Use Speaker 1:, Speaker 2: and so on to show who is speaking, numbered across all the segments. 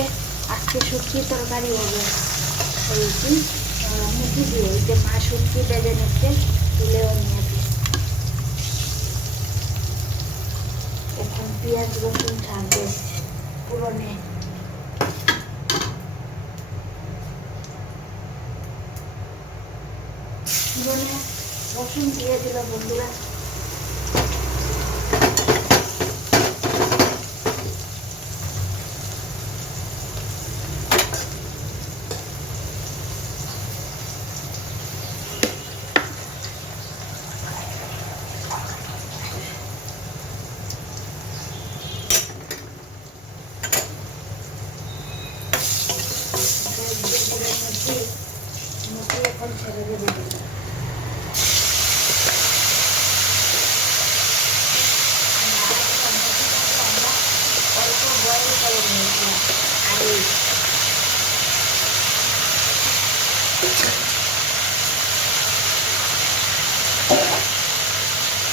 Speaker 1: হচ্ছে আজকে শুটকি তরকারি হবে। কি মুখি দিয়ে এই যে মা শুটকি বেজে নিচ্ছে, তুলেও নিয়েছে এখন পেঁয়াজ, রসুন থাকবে পুরনে পুরনে রসুন দিয়ে দিল বন্ধুরা। মুখে এখন ছেড়ে দেবে অল্প বয়েল করে নিয়েছিলাম আর এই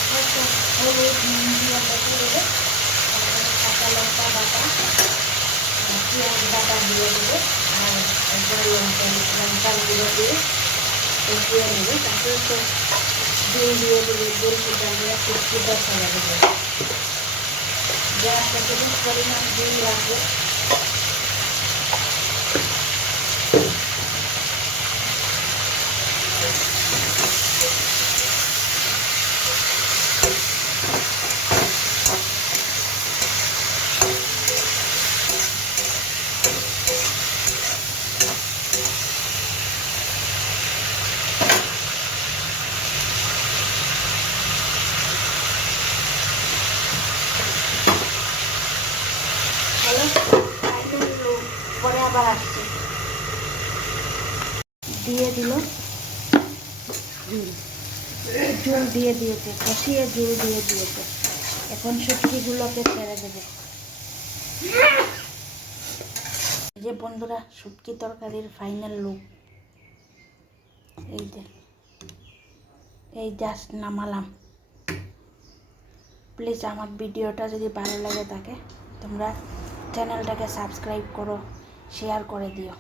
Speaker 1: হয়তো হলুদ নুন দিয়ে বেটে দেবে তারপরে কাঁচা লঙ্কা বাটা আর পেঁয়াজ বাটা দিয়ে দেবে আর একবার লঙ্কা লঙ্কার গুঁড়ো দিয়ে बिर्याणी असं दोन दिवस दोन फुटांनी असं फुटात जास्त परिणाम देऊन लागलं আবার আসছে। দিয়ে দিল ঝুল দিয়ে দিয়েছে, কষিয়ে ঝুল দিয়ে দিয়েছে। এখন শুটকিগুলোকে ছেড়ে দেবে। যে বন্ধুরা, শুটকি তরকারির ফাইনাল লুক এই যে, এই জাস্ট নামালাম। প্লিজ আমার ভিডিওটা যদি ভালো লাগে থাকে, তোমরা চ্যানেলটাকে সাবস্ক্রাইব করো। শেয়ার করে দিও।